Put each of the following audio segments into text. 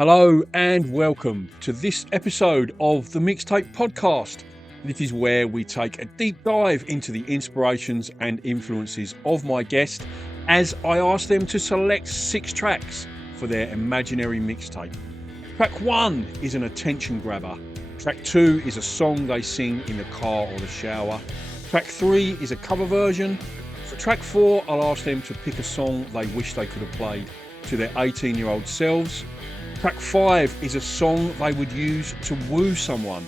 Hello and welcome to this episode of the Mixtape podcast. This is where we take a deep dive into the inspirations and influences of my guest as I ask them to select 6 tracks for their imaginary mixtape. Track 1 is an attention grabber. Track 2 is a song they sing in the car or the shower. Track 3 is a cover version. For track 4, I'll ask them to pick a song they wish they could have played to their 18-year-old selves. Track 5 is a song they would use to woo someone.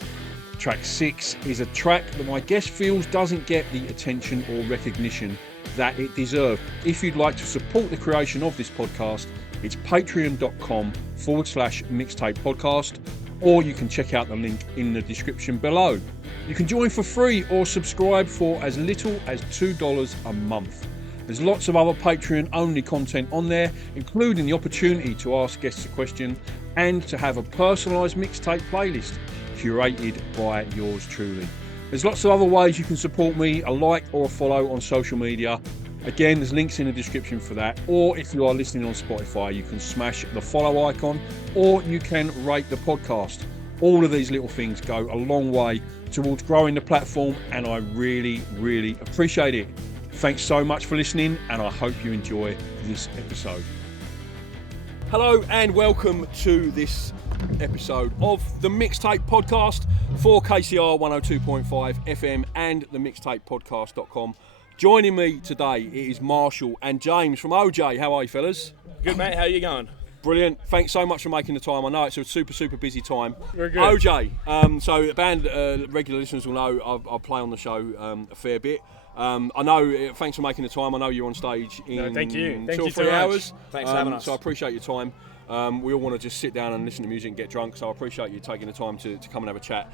Track 6 is a track that my guest feels doesn't get the attention or recognition that it deserves. If you'd like to support the creation of this podcast, it's patreon.com/mixtape podcast, or you can check out the link in the description below. You can join for free or subscribe for as little as $2 a month. There's lots of other Patreon-only content on there, including the opportunity to ask guests a question and to have a personalised mixtape playlist curated by yours truly. There's lots of other ways you can support me, a like or a follow on social media. Again, there's links in the description for that. Or if you are listening on Spotify, you can smash the follow icon or you can rate the podcast. All of these little things go a long way towards growing the platform and I really, really appreciate it. Thanks so much for listening and I hope you enjoy this episode. Hello and welcome to this episode of the Mixtape podcast for KCR 102.5 FM and the mixtapepodcast.com. Joining me today it is Marshall and James from Ojay. How are you fellas? Good mate, how you going? Brilliant. Thanks so much for making the time. I know it's a super busy time. We're good. Ojay, so the band regular listeners will know I play on the show a fair bit. I know, thanks for making the time. I know you're on stage in thank you. 2 or 3 hours. Thanks for having us. So I appreciate your time. We all want to just sit down and listen to music and get drunk, so I appreciate you taking the time to come and have a chat.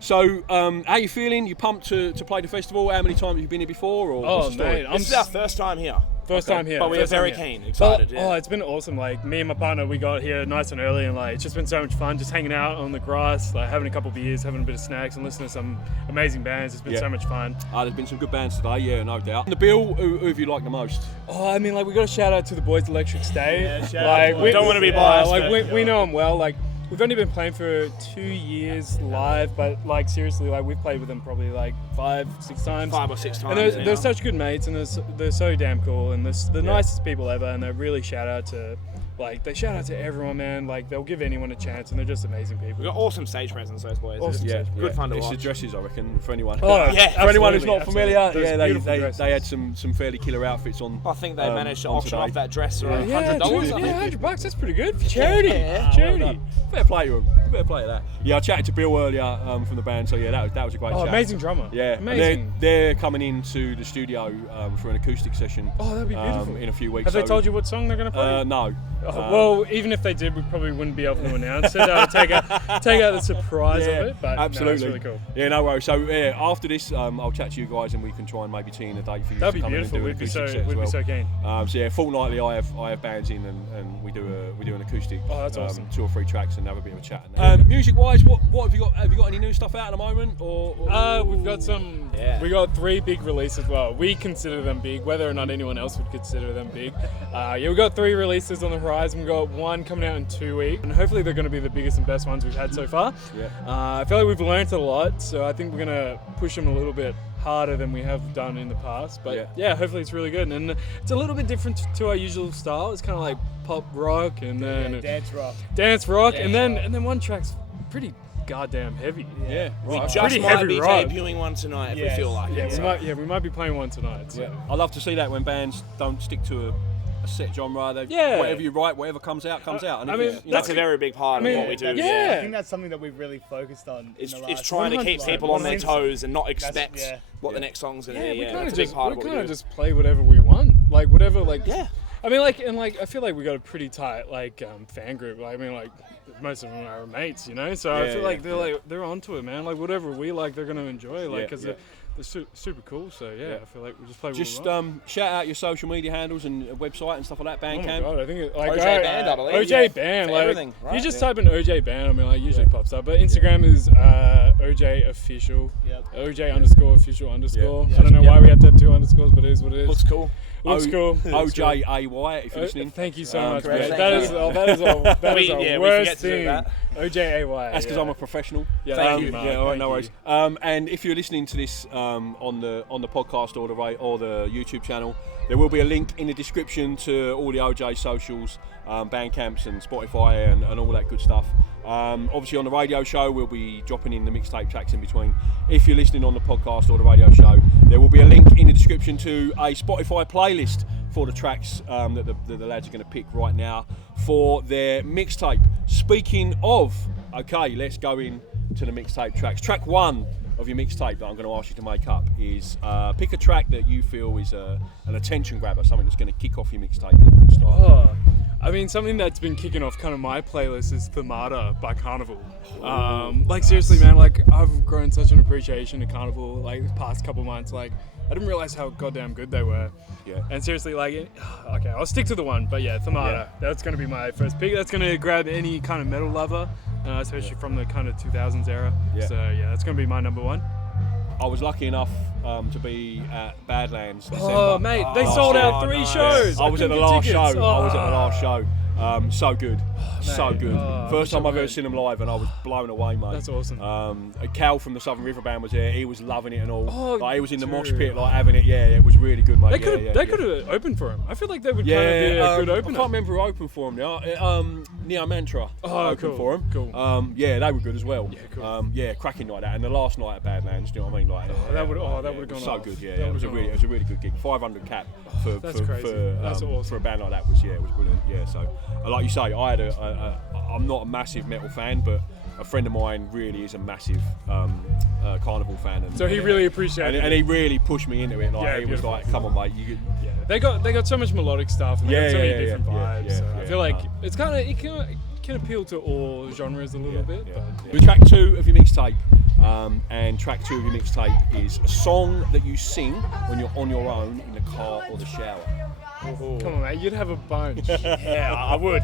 So how are you feeling? You pumped to play the festival? How many times have you been here before? Or what's the story? Mate, this is our first time here. Time here. But we are very keen, excited. Oh, it's been awesome. Like, me and my partner, we got here nice and early and like it's just been so much fun just hanging out on the grass, like having a couple of beers, having a bit of snacks and listening to some amazing bands. It's been so much fun. There's been some good bands today, yeah, no doubt. On the bill, who have you liked the most? Oh, I mean, like, we got a shout out to the boys Electric State. Yeah, shout out. We don't want to be biased. We know them well. Like, we've only been playing for 2 years live, but like seriously, like we've played with them probably like 5-6 times. 5 or 6 times. And they're such good mates, and they're so damn cool, and they're the nicest people ever. And they really shout out to everyone, man. Like, they'll give anyone a chance, and they're just amazing people. We've got awesome stage presence, those boys. Good fun to it's watch. the dresses, I reckon, for anyone. Oh, yeah, for anyone who's not absolutely. familiar, they had some fairly killer outfits on. I think they managed to auction today. off that dress for $100. Yeah, $100. That's pretty good for charity. Yeah. Charity. Well, fair play to them. Fair play to that. Yeah, I chatted to Bill earlier from the band, so yeah, that was a great chat. Amazing drummer. Yeah, amazing. And they're coming into the studio for an acoustic session. Oh, that'd be beautiful. In a few weeks. Have they told you what song they're going to play? No. Well, even if they did, we probably wouldn't be able to announce it. That would take out the surprise of it. But absolutely. No, it's really cool. Yeah, no worries. So yeah, after this, I'll chat to you guys and we can try and maybe tee in a date for you. That'd to be come beautiful. In and do an acoustic set as well. We'd be so keen. So yeah, fortnightly I have bands in and we do an acoustic. Oh, that's awesome. 2 or 3 tracks and have a bit of a chat. Music wise, what have you got? Have you got any new stuff out at the moment? Or we've got some. Yeah. We got 3 big releases. Well, we consider them big. Whether or not anyone else would consider them big. We got 3 releases on the horizon. We got 1 coming out in 2 weeks, and hopefully they're going to be the biggest and best ones we've had so far. Yeah. I feel like we've learned a lot, so I think we're going to push them a little bit harder than we have done in the past. But yeah, hopefully it's really good, and it's a little bit different to our usual style. It's kind of like pop rock and then dance rock, and then one track's pretty goddamn heavy. Yeah, we right. just might be debuting one tonight if we feel like it. We might be playing one tonight. So. Yeah. I love to see that when bands don't stick to a set genre. Whatever you write, whatever comes out. And I mean, that's a very big part of what we do. Yeah. I think that's something that we've really focused on. It's trying to keep people on their toes and not expect what the next song's going to be. We kind of just play whatever we want, like whatever, like. Yeah. I mean, I feel like we got a pretty tight, fan group. Like, I mean, most of them are our mates, you know. So I feel like they're onto it, man. Like, whatever we like, they're gonna enjoy. Like, because they're super cool. So I feel like we just play. Just shout out your social media handles and website and stuff like that. Bandcamp. Oh my God, I think it's Ojay Band, I believe. Ojay Band, like everything, right? You just type in Ojay Band. I mean, like, usually pops up. But Instagram is Ojay Official. Ojay _official_. I don't know why we have to have 2 underscores, but it is what it is. Looks cool. Looks cool. Ojay if you're listening. Thank you so much, correct. man. That is our worst thing. Ojay. That's because I'm a professional. Yeah, thank you. Yeah, all right, no worries. And if you're listening to this on the podcast or the YouTube channel, there will be a link in the description to all the Ojay socials, Bandcamps and Spotify and all that good stuff. Obviously on the radio show we'll be dropping in the mixtape tracks in between. If you're listening on the podcast or the radio show, there will be a link in the description to a Spotify playlist for the tracks that the lads are going to pick right now for their mixtape. Speaking of, okay, let's go in to the mixtape tracks. Track 1 of your mixtape that I'm going to ask you to make up is pick a track that you feel is an attention grabber, something that's going to kick off your mixtape in a good style. I mean, something that's been kicking off kind of my playlist is Themata by Carnival. Like seriously, man, like I've grown such an appreciation to Carnival like the past couple months. Like I didn't realize how goddamn good they were. Yeah. And seriously, like, okay, I'll stick to the one, but yeah, Themata. Yeah. That's going to be my first pick. That's going to grab any kind of metal lover, especially from the kind of 2000s era. Yeah. So yeah, that's going to be my number 1. I was lucky enough to be at Badlands December. Oh, mate, they sold out 3 shows. I was at the last show. So good. So good. First time I've ever seen them live and I was blown away, mate. That's awesome. Cal from the Southern River Band was there. He was loving it and all. Oh, he was in the mosh pit, like having it. Yeah, it was really good, mate. They could have opened for him. I feel like they would kind of be a good opener. I can't remember who opened for him now. Neo Mantra opened for him. Cool. Yeah, they were good as well. Yeah, cool. Cracking like that. And the last night at Badlands, do you know what I mean? Like, that would have gone so off. good. Yeah, it was a really good gig. 500 cap for That's crazy. That's awesome. For a band like that was brilliant. Yeah, so like you say, I'm not a massive metal fan, but a friend of mine really is a massive Carnival fan, and so he really appreciated it, and he really pushed me into it. Like he was like, "Come on, mate, you could." Yeah, they got so much melodic stuff, and they got so many different vibes. So yeah. I feel like it's kind of it can appeal to all genres a little bit. Yeah. But The track 2 of your mixtape, and track 2 of your mixtape is a song that you sing when you're on your own in the car or the shower. Come on, mate, you'd have a bunch. Yeah, I would.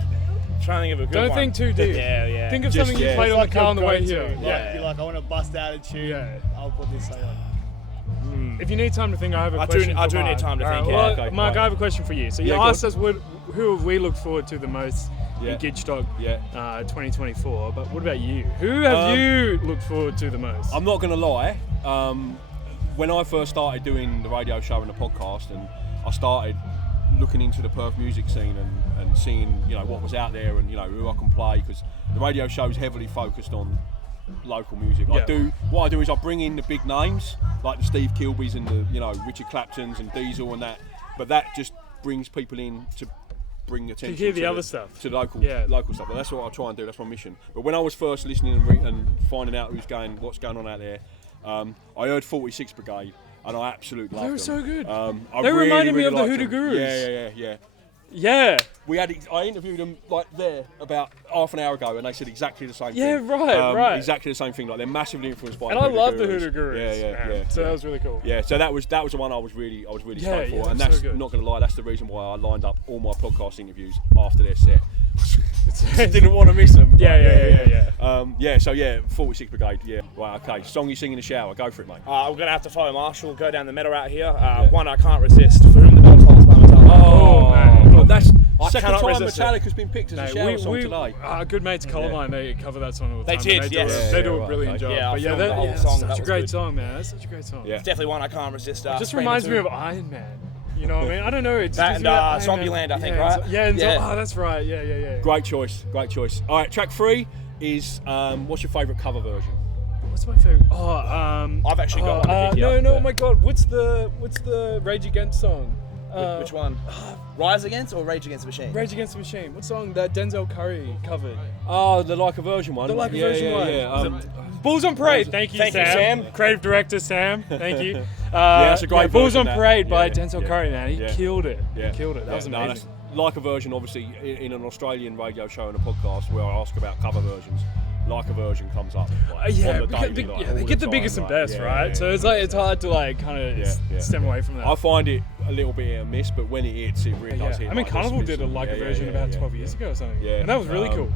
Trying to think of a good one. Don't think too deep. Yeah. Think of something you played on the car on the way here. You're like, I want to bust out a tune. Yeah. I'll put this on. If you need time to think, I have a question. I do need time to think. Well, okay, Mark, I have a question for you. So you asked us who have we looked forward to the most in Gidstock 2024, but what about you? Who have you looked forward to the most? I'm not going to lie. When I first started doing the radio show and the podcast, and I started looking into the Perth music scene and seeing what was out there and who I can play, because the radio show is heavily focused on local music. What I do is I bring in the big names like the Steve Kilbys and the Richard Claptons and Diesel and that, but that just brings people in to bring attention to hear the other stuff, to local stuff. And that's what I try and do. That's my mission. But when I was first listening and finding out what's going on out there, I heard 46 Brigade. And I absolutely loved them. They were so good. They reminded me of the liked Hoodoo them. Gurus. Yeah. I interviewed them like there about half an hour ago, and they said exactly the same thing. Yeah, right. Exactly the same thing. Like they're massively influenced by. And the I Hoodoo love the Gurus. Hoodoo Gurus. Yeah. So that was really cool. Yeah. So that was the one I was really stoked for, and that's so good. not going to lie. That's the reason why I lined up all my podcast interviews after their set. Didn't want to miss them. Yeah. So 46 Brigade. Yeah. Right. Okay. Song you sing in the shower. Go for it, mate. I'm gonna have to follow Marshall. Go down the middle out here. One I can't resist. For whom the bell tolls by Metallica. Oh man. That's I second cannot time resist Metallica's been picked as a shower song today. Our good mates Colorline, they cover that song all the They time. did, yes. They do a brilliant job. Yeah, but the whole that's song. such That a was great good. song, man. That's such a great song. Yeah. It's definitely one I can't resist. It just reminds me of Iron Man. You know what I mean? I don't know. It's that just and Zombieland, I think, right? Oh, that's right. Yeah. Great choice. All right, track 3 is what's your favourite cover version? What's my favorite? I've actually got one. No, oh my God. What's the Rage Against song? Which one? Rise Against or Rage Against the Machine? Rage Against the Machine. What song that Denzel Curry covered? Oh, the Like a Version one. The Like a Version one. Yeah. Bulls on Parade. Thank you, Sam. Creative director Sam. Thank you. That's a great Bulls on version, Parade by yeah, Denzel Curry, man. He killed it. Yeah. He killed it. That was amazing. Like a Version, obviously, in an Australian radio show and a podcast where I ask about cover versions. Like a Version comes up. Like, they get the biggest and best, right? So it's hard to kind of stem away from that. I find it a little bit hit and miss, but when it hits, it really does hit. I mean, Carnival did a version about 12 years ago or something. Yeah, and that was really cool.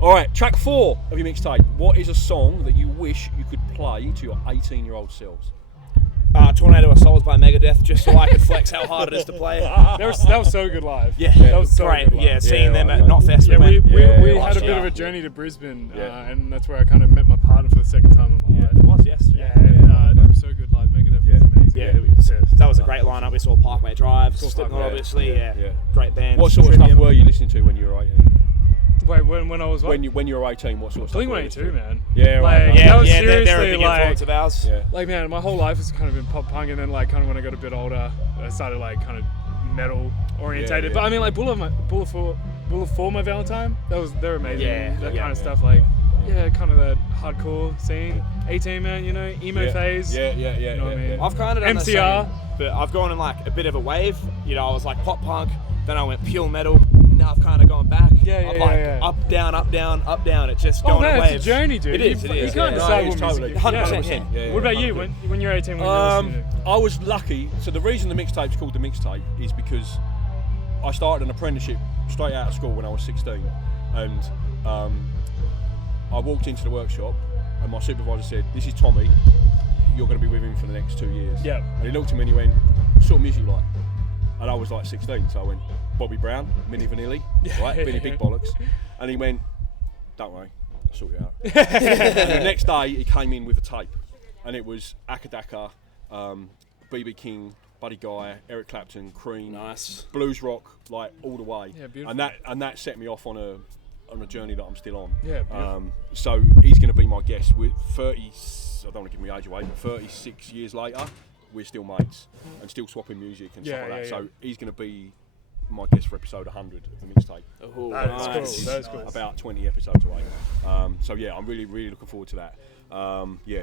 All right, track 4 of your mixtape. What is a song that you wish you could play to your 18-year-old selves? Tornado of Souls by Megadeth, just so I could flex how hard it is to play. That was so good live. Yeah, that was so great. good live. Yeah, seeing them at Knotfest. Yeah, we had a bit year. of a journey to Brisbane, and that's where I kind of met my partner for the second time in my life. It was, yes. Yeah, and they were so good live. Megadeth was amazing. Yeah, that was a great lineup. We saw Parkway Drive, Slipknot, obviously. Yeah, great band. What sort of stuff were you listening to when you were 18? Wait, when I was what? When you were 18, what sort of stuff? Blink-182, man. Yeah, right. Like, that was they're a seriously big like, influence of ours. Yeah. like, man, my whole life has kind of been pop punk, and then like kind of when I got a bit older, I started like kind of metal orientated. Yeah. But I mean, like Bullet for My Valentine, they're amazing. Yeah, that yeah, kind of stuff, like kind of that hardcore scene. 18, man, you know, emo phase. Yeah. You know what I mean? I've kind of done MCR. the same, but I've gone in like a bit of a wave. You know, I was like pop punk, then I went pure metal, and now I've kind of gone back. Yeah. Up, down, up, down, up, down. It's just Oh going man, in waves. it's a journey, dude. It is. You It is. can't yeah. decide No, what it's music. totally. 100%. Yeah. What about you? When you're 18, when you're listening to? I was lucky. So the reason the mixtape's called the mixtape is because I started an apprenticeship straight out of school when I was 16, and I walked into the workshop, and my supervisor said, "This is Tommy. You're going to be with him for the next 2 years." Yeah. And he looked at me and he went, "What sort of music you like?" And I was like 16, so I went, "Bobby Brown, Milli Vanilli, right, Billy Big Bollocks." And he went, "Don't worry, I'll sort you out." And the next day he came in with a tape, and it was Akadaka, BB King, Buddy Guy, Eric Clapton, Cream, Nice. blues rock, like all the way. Yeah, beautiful. And that set me off on a journey that I'm still on. Yeah, beautiful. So he's going to be my guest. With 30, I don't want to give my age away, but 36 years later, we're still mates and still swapping music and stuff like that. So he's going to be my guest for episode 100 of the mixtape. Oh, That is nice. cool. That is cool. About 20 episodes away. So yeah, I'm really, really looking forward to that.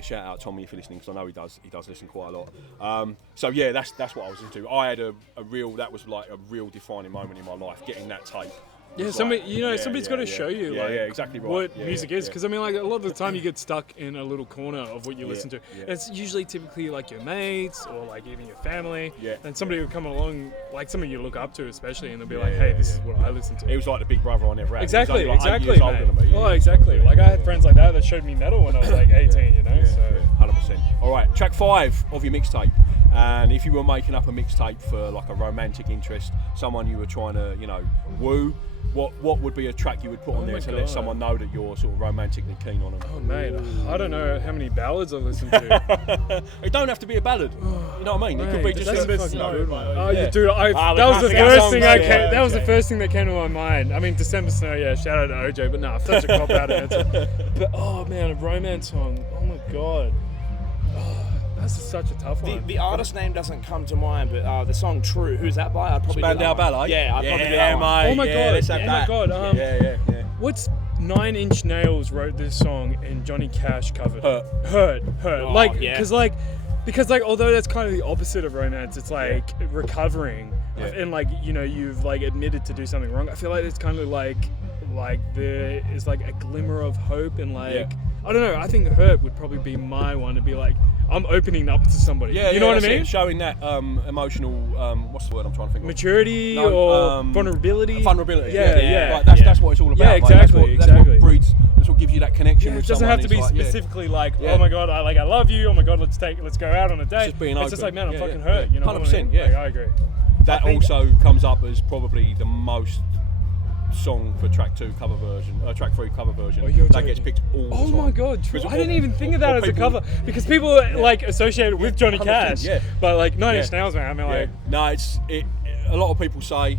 Shout out Tommy if you're listening, because I know he does listen quite a lot. So yeah, that's what I was into. I had that was like a real defining moment in my life, getting that tape. Yeah, It's somebody, like- you know, somebody's got to show you, like, exactly right. what Yeah, music yeah, is. yeah. Because I mean, like, a lot of the time you get stuck in a little corner of what you listen to. yeah. And it's usually typically like your mates or like even your family. Yeah. And somebody will come along, like someone you look up to, especially, and they'll be like, Yeah, "Hey, yeah, this yeah. is what I listen to." It was like the big brother I never had. Exactly, He was only like 8 exactly, years older mate. than me. Oh, exactly. Like I had friends like that showed me metal when I was like 18, you know. Yeah, So 100%. All right, track 5 of your mixtape. And if you were making up a mixtape for like a romantic interest, someone you were trying to, woo, what would be a track you would put on there my to God. let someone know that you're sort of romantically keen on them? oh, mate, I don't know how many ballads I've listened to. It don't have to be a ballad. You know what I mean? It could be Mate, just that's a the best fucking snow, good mate. one. Oh, Yeah. dude, we that was can't the forget first songs, thing yeah. that was the first thing that came to my mind. I mean, December Snow, yeah, shout out to Ojay, but no, such a cop out answer. But oh man, a romance song. Oh my god. Oh, that's such a tough one. The artist name doesn't come to mind, but the song "True," who's that by? I'd probably do Spandau that one. Ballet? Yeah, I'd probably do that one. Oh my God, let's have oh my that. God, yeah. What's 9 Inch Nails wrote this song and Johnny Cash covered it? Hurt. Oh, Like, yeah. because although that's kind of the opposite of romance, it's like recovering, Yeah. and like you've like admitted to do something wrong. I feel like it's kind of like there is like a glimmer of hope, and like Yeah. I don't know. I think Hurt would probably be my one to be like, I'm opening up to somebody. Yeah, you know what I that's mean? it. Showing that emotional, what's the word I'm trying to think of? Maturity No, or vulnerability. Vulnerability. Yeah. Like, that's what it's all about. Yeah, Like, exactly, that's what breeds. That's what gives you that connection Yeah, with it doesn't someone. have to be It's like, specifically like, Yeah. oh my god, I love you. Oh my god, let's go out on a date. Just being it's just open. like, man, I'm Yeah, fucking yeah, hurt. yeah. You know, what I 100%, mean? yeah. Like, I agree. That also comes up as probably the most song for track 2 cover version, track 3 cover version. Oh, you're that joking. gets picked all the Oh time. my god, true. Because I didn't even think of or that as a people- cover because people like associate it with Johnny 100%, Cash. yeah. But like 9 Yeah. Inch Nails, man. I mean, like, No, a lot of people say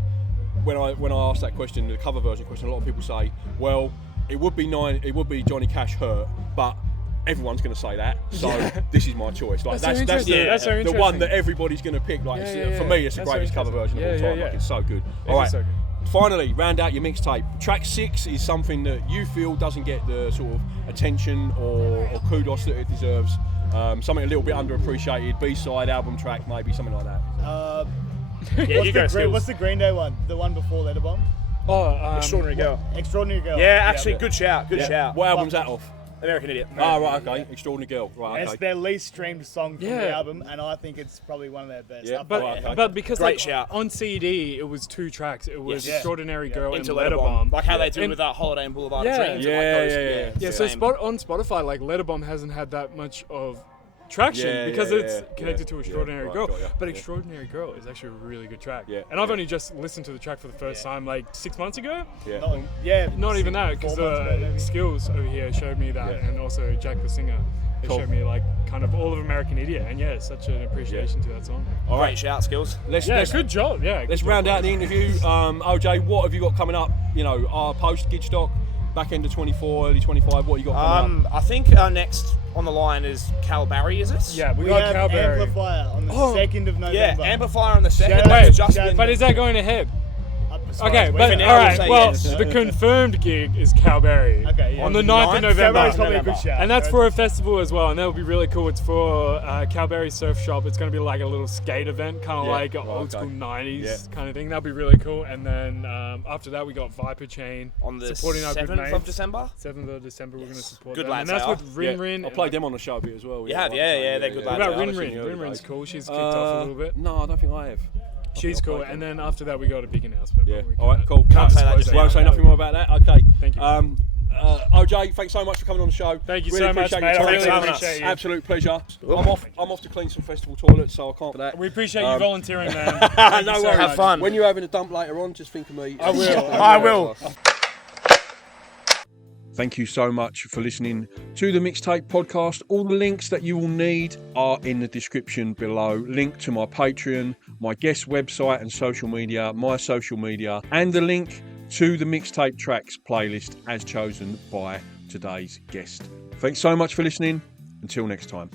when I ask that question, the cover version question, a lot of people say, well, it would be Johnny Cash Hurt, but everyone's going to say that, so this is my choice. Like That's so that's interesting. That's so the one interesting. that everybody's going to pick. Like Yeah, for me, it's the That's so greatest cover version of all interesting. time. Yeah, Like yeah. it's so good. It All is right. so good. Finally, round out your mixtape. Track 6 is something that you feel doesn't get the sort of attention or kudos that it deserves. Something a little bit underappreciated. B-side, album track, maybe something like that. Yeah, you go, Skills. What's the Green Day one? The one before Letterbomb? Extraordinary Girl. Extraordinary Girl. Yeah, actually, good shout. Good shout. What album's that off? American Idiot. Right, okay. Extraordinary Girl. Right, It's okay. their least streamed song from the Yeah. album, and I think it's probably one of their best. Yeah, Up But, there. okay. but because Great like, shout. on CD it was 2 tracks. It was Yes. Extraordinary Girl Into and Letterbomb. Letterbomb. Like how they do And- with Holiday and Boulevard Yeah. of Dreams. Yeah, and like those, yeah. Yeah, so same. on Spotify, like Letterbomb hasn't had that much of traction because it's connected to yeah, Extraordinary right, Girl. got ya, But yeah. Extraordinary Girl is actually a really good track. Yeah, and I've yeah. only just listened to the track for the first time like 6 months ago. Yeah. Not even that, 4 because months ago, maybe. Skills over here showed me that, Yeah. and also Jack the singer. They Cool. showed me like kind of all of American Idiot, and yeah, such an appreciation to that song. All Great right, shout, Skills. let's Good job. Yeah, let's good round job. out the interview. OJ, what have you got coming up? You know, our post Gidstock, back end of 24, early 25. What you got coming up? I think our next on the line is Cal Barry, is it? Yeah, we We got have Calberry. Amplifier on the 2nd of November. Yeah, Amplifier on the 2nd. Shout out That's to just Jack. But is that going ahead? As far Okay, as we but know. now all we'll right. say Well, yes. the confirmed gig is Calberry Okay, yeah. on the 9th of November. Calberry's probably a good shout. And that's for a festival as well, and that'll be really cool. It's for Calberry Surf Shop. It's going to be like a little skate event, kind of Yeah, like right, old school okay. 90s Yeah. kind of thing. That'll be really cool. And then after that, we got Viper Chain On the supporting our good 7th of mates. December. 7th of December, we're going to support Good them. lads And that's they with Rin Rin. I played them on the show a bit as well. You have, yeah, they're good What lads. about Yeah, Rin I've seen Rin? the early Rin Rin's days. cool. She's kicked off a little bit. No, I don't think I have. She's I've cool. played And them. then after that, we got a big announcement. Yeah. but we All right. can't- Cool. Can't say that just Won't yet. say nothing more about that. Okay. Thank you. OJ, thanks so much for coming on the show. Thank you Really so much, appreciate mate. your I time. really Thanks for having appreciate you. Absolute pleasure. I'm off to clean some festival toilets, so I can't do that. We appreciate you volunteering, man. Thank you No so worries. much. Have fun. When you're having a dump later on, just think of me. I will. I will. Thank you so much for listening to the Mixtape podcast. All the links that you will need are in the description below. Link to my Patreon, my guest website and social media, my social media, and the link to the Mixtape tracks playlist as chosen by today's guest. Thanks so much for listening. Until next time.